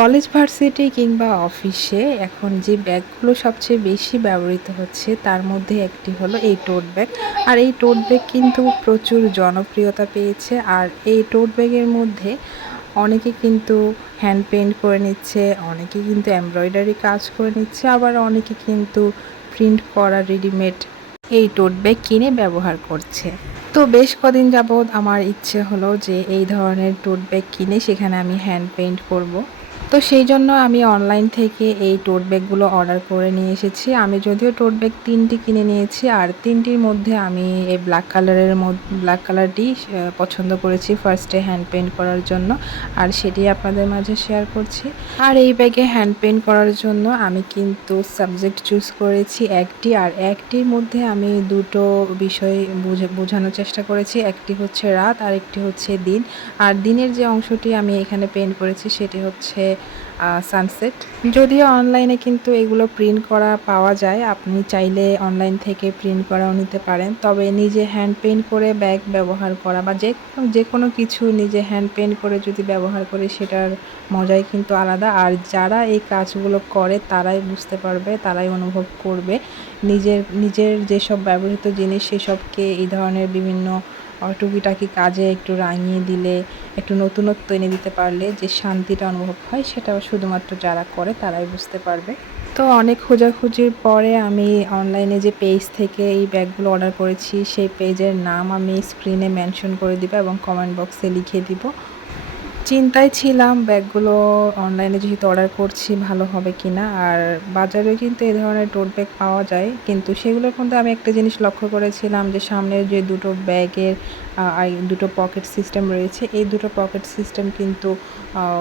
College varsity কিংবা অফিসে এখন যে ব্যাগগুলো সবচেয়ে বেশি ব্যবহৃত হচ্ছে তার মধ্যে একটি হলো এই টোট ব্যাগ। আর এই টোট ব্যাগ কিন্তু প্রচুর জনপ্রিয়তা পেয়েছে। আর এই টোট ব্যাগের মধ্যে অনেকে কিন্তু হ্যান্ড পেইন্ট করে নিচ্ছে, অনেকে কিন্তু এমব্রয়ডারি কাজ করে নিচ্ছে, আবার অনেকে কিন্তু প্রিন্ট করা রেডিমেড এই টোট ব্যাগ কিনে ব্যবহার করছে। তো বেশ কদিন যাবৎ আমার ইচ্ছে হলো যে এই ধরনের টোট ব্যাগ কিনে সেখানে আমি হ্যান্ড পেইন্ট করব। তো সেই জন্য আমি অনলাইন থেকে এই টোট ব্যাগগুলো অর্ডার করে নিয়ে এসেছি। আমি যদিও টোট ব্যাগ ৩টি কিনে নিয়েছি, আর ৩টির মধ্যে আমি এই ব্ল্যাক কালারটি পছন্দ করেছি ফার্স্টে হ্যান্ড পেইন্ট করার জন্য, আর সেটি আপনাদের মাঝে শেয়ার করছি। আর এই ব্যাগে হ্যান্ড পেইন্ট করার জন্য আমি কিন্তু সাবজেক্ট চুজ করেছি একটি, আর একটির মধ্যে আমি দুটো বিষয় বোঝানোর চেষ্টা করেছি। একটি হচ্ছে রাত আর একটি হচ্ছে দিন। আর দিনের যে অংশটি আমি এখানে পেইন্ট করেছি সেটি হচ্ছে সানসেট। যদিও অনলাইনে কিন্তু এগুলো প্রিন্ট করা পাওয়া যায়, আপনি চাইলে অনলাইন থেকে প্রিন্ট করাও নিতে পারেন। তবে নিজে হ্যান্ড পেইন্ট করে ব্যাগ ব্যবহার করা বা যে কোনো কিছু নিজে হ্যান্ড পেইন্ট করে যদি ব্যবহার করি সেটার মজাই কিন্তু আলাদা। আর যারা এই কাজগুলো করে তারাই বুঝতে পারবে, তারাই অনুভব করবে নিজের যেসব ব্যবহৃত জিনিস সেসবকে এই ধরনের বিভিন্ন টুকিটাকি কাজে একটু রাঙিয়ে দিলে, একটু নতুনত্ব এনে দিতে পারলে যে শান্তিটা অনুভব হয় সেটা শুধুমাত্র যারা করে তারাই বুঝতে পারবে। তো অনেক খোঁজাখুঁজির পরে আমি অনলাইনে যে পেজ থেকে এই ব্যাগগুলো অর্ডার করেছি সেই পেজের নাম আমি স্ক্রিনে মেনশন করে দিব এবং কমেন্ট বক্সে লিখে দিব। চিন্তায় ছিলাম ব্যাগগুলো অনলাইনে যেহেতু অর্ডার করছি ভালো হবে কিনা। আর বাজারেও কিন্তু এই ধরনের টোট ব্যাগ পাওয়া যায়, কিন্তু সেগুলোর মধ্যে আমি একটা জিনিস লক্ষ্য করেছিলাম যে সামনের যে দুটো ব্যাগের দুটো পকেট সিস্টেম রয়েছে, এই দুটো পকেট সিস্টেম কিন্তু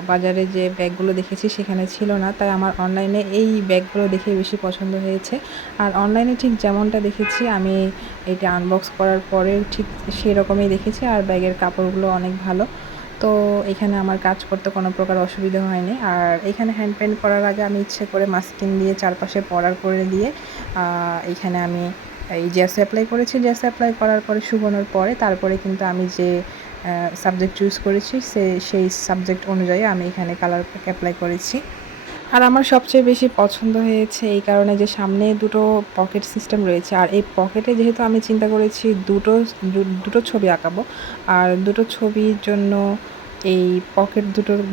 বাজারে যে ব্যাগগুলো দেখেছি সেখানে ছিল না। তাই আমার অনলাইনে এই ব্যাগগুলো দেখে বেশি পছন্দ হয়েছে। আর অনলাইনে ঠিক যেমনটা দেখেছি আমি এটা আনবক্স করার পরেও ঠিক সেরকমই দেখেছি, আর ব্যাগের কাপড়গুলো অনেক ভালো। তো এখানে আমার কাজ করতে কোনো প্রকার অসুবিধা হয়নি। আর এখানে হ্যান্ড পেইন্ট করার আগে আমি ইচ্ছে করে মাস্কিন দিয়ে চারপাশে বর্ডার করে দিয়ে এখানে আমি এই জেস অ্যাপ্লাই করেছি। জেস অ্যাপ্লাই করার পরে শুকানোর পরে তারপরে কিন্তু আমি যে সাবজেক্ট চুজ করেছি সেই সাবজেক্ট অনুযায়ী আমি এখানে কালার অ্যাপ্লাই করেছি। আর আমার সবচেয়ে বেশি পছন্দ হয়েছে এই কারণে যে সামনে দুটো পকেট সিস্টেম রয়েছে, আর এই পকেটে যেহেতু আমি চিন্তা করেছি দুটো ছবি আঁকাবো, আর দুটো ছবির জন্য এই পকেট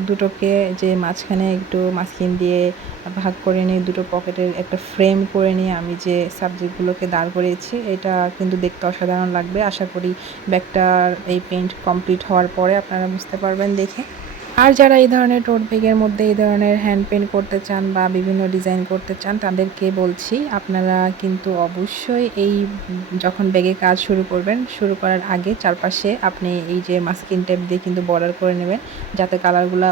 দুটোকে যে মাঝখানে একটু মাস্কিন দিয়ে ভাগ করে নিয়ে দুটো পকেটের একটা ফ্রেম করে নিয়ে আমি যে সাবজেক্টগুলোকে দাঁড় করিয়েছি, এটা কিন্তু দেখতে অসাধারণ লাগবে। আশা করি ব্যাগটার এই পেইন্ট কমপ্লিট হওয়ার পরে আপনারা বুঝতে পারবেন দেখে। আর যারা এই ধরনের টোট ব্যাগের মধ্যে এই ধরনের হ্যান্ড পেইন্ট করতে চান বা বিভিন্ন ডিজাইন করতে চান তাদেরকে বলছি আপনারা কিন্তু অবশ্যই এই যখন ব্যাগে কাজ শুরু করবেন, শুরু করার আগে চারপাশে আপনি এই যে মাস্কিন টেপ দিয়ে কিন্তু বর্ডার করে নেবেন, যাতে কালারগুলো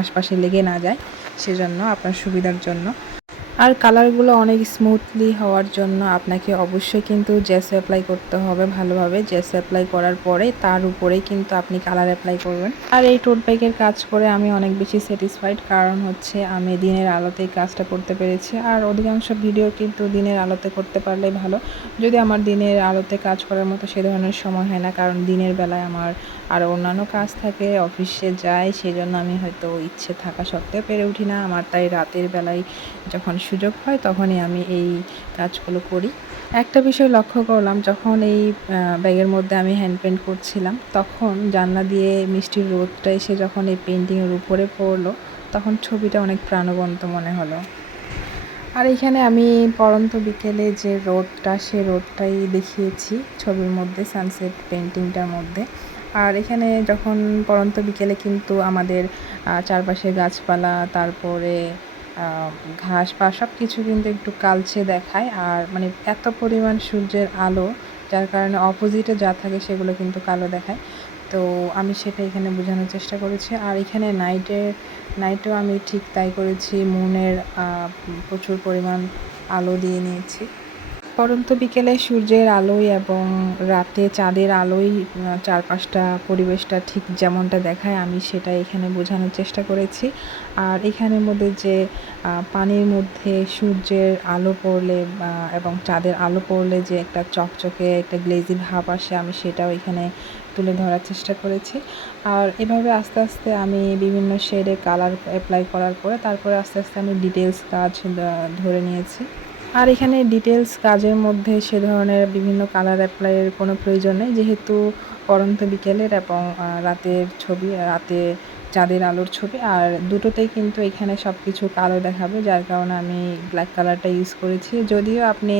আশপাশে লেগে না যায়, সেজন্য আপনার সুবিধার জন্য। আর কালারগুলো অনেক স্মুথলি হওয়ার জন্য আপনাকে অবশ্যই কিন্তু জেস অ্যাপ্লাই করতে হবে ভালোভাবে। জেস অ্যাপ্লাই করার পরে তার উপরেই কিন্তু আপনি কালার অ্যাপ্লাই করবেন। আর এই টোট ব্যাগের কাজ করে আমি অনেক বেশি স্যাটিসফাইড, কারণ হচ্ছে আমি দিনের আলোতেই কাজটা করতে পেরেছি। আর অধিকাংশ ভিডিও কিন্তু দিনের আলোতে করতে পারলেই ভালো। যদি আমার দিনের আলোতে কাজ করার মতো সে ধরনের সময় হয় না, কারণ দিনের বেলায় আমার আরও অন্যান্য কাজ থাকে, অফিসে যাই, সেজন্য আমি হয়তো ইচ্ছে থাকা সত্ত্বেও পেরে উঠি না। আমার তাই রাতের বেলায় যখন সুযোগ হয় তখনই আমি এই কাজগুলো করি। একটা বিষয় লক্ষ্য করলাম, যখন এই ব্যাগের মধ্যে আমি হ্যান্ড পেইন্ট করছিলাম তখন জানলা দিয়ে মিষ্টির রোদটা এসে যখন এই পেইন্টিংয়ের উপরে পড়লো তখন ছবিটা অনেক প্রাণবন্ত মনে হলো। আর এখানে আমি পড়ন্ত বিকেলে যে রোদটা সে রোদটাই দেখিয়েছি ছবির মধ্যে, সানসেট পেইন্টিংটার মধ্যে। আর এখানে যখন পড়ন্ত বিকেলে কিন্তু আমাদের চারপাশে গাছপালা, তারপরে ঘাস পা সব কিছু কিন্তু একটু কালচে দেখায়, আর মানে এত পরিমাণ সূর্যের আলো যার কারণে অপোজিটে যা থাকে সেগুলো কিন্তু কালো দেখায়। তো আমি সেটা এখানে বোঝানোর চেষ্টা করেছি। আর এখানে নাইটেও আমি ঠিক তাই করেছি, মুনের প্রচুর পরিমাণ আলো দিয়ে নিয়েছি। পড়ন্ত বিকেলে সূর্যের আলোয় এবং রাতে চাঁদের আলোয় চারপাশটা পরিবেশটা ঠিক যেমনটা দেখায় আমি সেটা এখানে বোঝানোর চেষ্টা করেছি। আর এখানের মধ্যে যে পানির মধ্যে সূর্যের আলো পড়লে এবং চাঁদের আলো পড়লে যে একটা চকচকে একটা গ্লেজি ভাব আসে আমি সেটাও এখানে তুলে ধরার চেষ্টা করেছি। আর এভাবে আস্তে আস্তে আমি বিভিন্ন শেডে কালার অ্যাপ্লাই করার পরে তারপরে আস্তে আস্তে আমি ডিটেলস কাজ ধরে নিয়েছি। আর এখানে ডিটেলস কাজের মধ্যে সে ধরনের বিভিন্ন কালার অ্যাপ্লাইয়ের কোনো প্রয়োজন নেই, যেহেতু পড়ন্ত বিকেলের এবং রাতের ছবি, রাতে চাঁদের আলোর ছবি, আর দুটোতেই কিন্তু এখানে সব কিছু কালো দেখাবে, যার কারণে আমি ব্ল্যাক কালারটা ইউজ করেছি। যদিও আপনি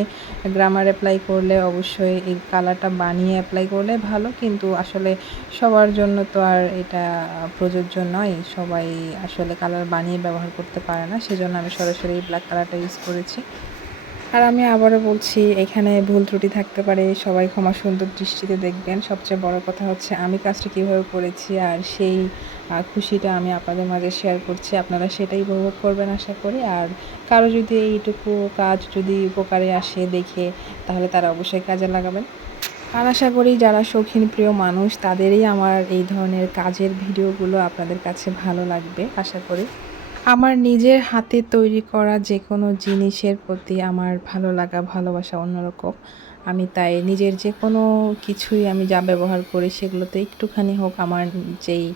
গ্রামার অ্যাপ্লাই করলে অবশ্যই এই কালারটা বানিয়ে অ্যাপ্লাই করলে ভালো, কিন্তু আসলে সবার জন্য তো আর এটা প্রযোজ্য নয়, সবাই আসলে কালার বানিয়ে ব্যবহার করতে পারে না, সেজন্য আমি সরাসরি ব্ল্যাক কালারটা ইউজ করেছি। আর আমি আবারও বলছি, এখানে ভুল ত্রুটি থাকতে পারে, সবাই ক্ষমা সুন্দর দৃষ্টিতে দেখবেন। সবচেয়ে বড় কথা হচ্ছে আমি কাজটা কীভাবে করেছি আর সেই খুশিটা আমি আপনাদের মাঝে শেয়ার করছি, আপনারা সেটাই উপভোগ করবেন আশা করি। আর কারো যদি এইটুকু কাজ যদি উপকারে আসে দেখে, তাহলে তারা অবশ্যই কাজে লাগাবেন। আর আশা করি যারা শৌখিন প্রিয় মানুষ তাদেরই আমার এই ধরনের কাজের ভিডিওগুলো আপনাদের কাছে ভালো লাগবে আশা করি। আমার নিজের হাতে তৈরি করা যে কোনো জিনিসের প্রতি আমার ভালো লাগা, ভালোবাসা অন্যরকম। আমি তাই নিজের যে কোনো কিছুই আমি যা ব্যবহার করি সেগুলোতে একটুখানি হোক আমার যেই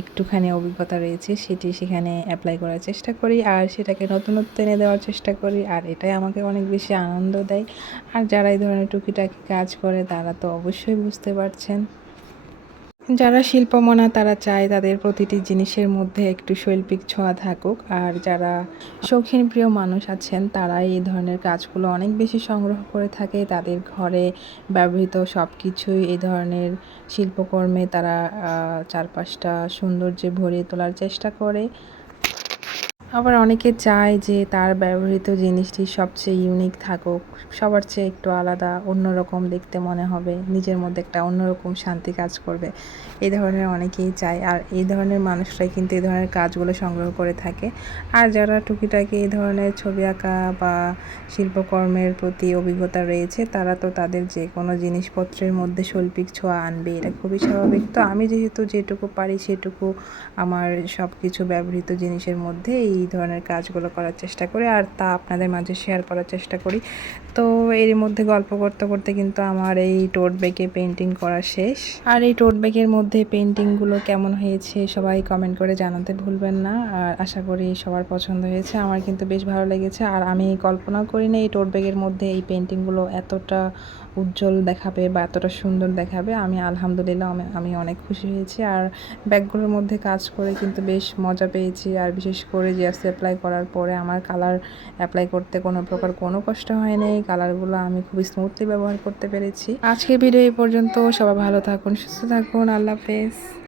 একটুখানি অভিজ্ঞতা রয়েছে সেটি সেখানে অ্যাপ্লাই করার চেষ্টা করি, আর সেটাকে নতুনত্ব এনে দেওয়ার চেষ্টা করি, আর এটাই আমাকে অনেক বেশি আনন্দ দেয়। আর যারা এই ধরনের টুকিটাকি কাজ করে তারা তো অবশ্যই বুঝতে পারছেন। যারা শিল্পমনা তারা চায় তাদের প্রতিটি জিনিসের মধ্যে একটু শৈল্পিক ছোঁয়া থাকুক, আর যারা শৌখিন প্রিয় মানুষ আছেন তারা এই ধরনের কাজগুলো অনেক বেশি সংগ্রহ করে থাকে। তাদের ঘরে ব্যবহৃত সব কিছুই এই ধরনের শিল্পকর্মে তারা চারপাশটা সৌন্দর্যে ভরিয়ে তোলার চেষ্টা করে। আবার অনেকে চায় যে তার ব্যবহৃত জিনিসটি সবচেয়ে ইউনিক থাকুক, সবার চেয়ে একটু আলাদা, অন্যরকম দেখতে মনে হবে, নিজের মধ্যে একটা অন্যরকম শান্তি কাজ করবে, এই ধরনের অনেকেই চায়। আর এই ধরনের মানুষরাই কিন্তু এই ধরনের কাজগুলো সংগ্রহ করে থাকে। আর যারা টুকিটাকি এই ধরনের ছবি আঁকা বা শিল্পকর্মের প্রতি অভিজ্ঞতা রয়েছে তারা তো তাদের যে কোনো জিনিসপত্রের মধ্যে শৈল্পিক ছোঁয়া আনবে, এটা খুবই স্বাভাবিক। তো আমি যেহেতু যেটুকু পারি সেটুকু আমার সব কিছু ব্যবহৃত জিনিসের মধ্যে এই ধরনের কাজগুলো করার চেষ্টা করি, আর তা আপনাদের মাঝে শেয়ার করার চেষ্টা করি। তো এর মধ্যে গল্প করতে করতে কিন্তু আমার এই টোট ব্যাগে পেন্টিং করা শেষ। আর এই টোট ব্যাগের মধ্যে পেন্টিংগুলো কেমন হয়েছে সবাই কমেন্ট করে জানাতে ভুলবেন না। আর আশা করি সবার পছন্দ হয়েছে, আমার কিন্তু বেশ ভালো লেগেছে। আর আমি কল্পনাও করি না এই টোট ব্যাগের মধ্যে এই পেন্টিংগুলো এতটা উজ্জ্বল দেখাবে বা এতটা সুন্দর দেখাবে। আমি আলহামদুলিল্লাহ আমি অনেক খুশি হয়েছি। আর ব্যাগগুলোর মধ্যে কাজ করে কিন্তু বেশ মজা পেয়েছি, আর বিশেষ করে জিএসটি অ্যাপ্লাই করার পরে আমার কালার অ্যাপ্লাই করতে কোনো প্রকার কোনো কষ্ট হয়নি, কালারগুলো আমি খুবই স্মুথলি ব্যবহার করতে পেরেছি। আজকের ভিডিও এই পর্যন্ত, সবাই ভালো থাকুন, সুস্থ থাকুন, আল্লাহ হাফেজ।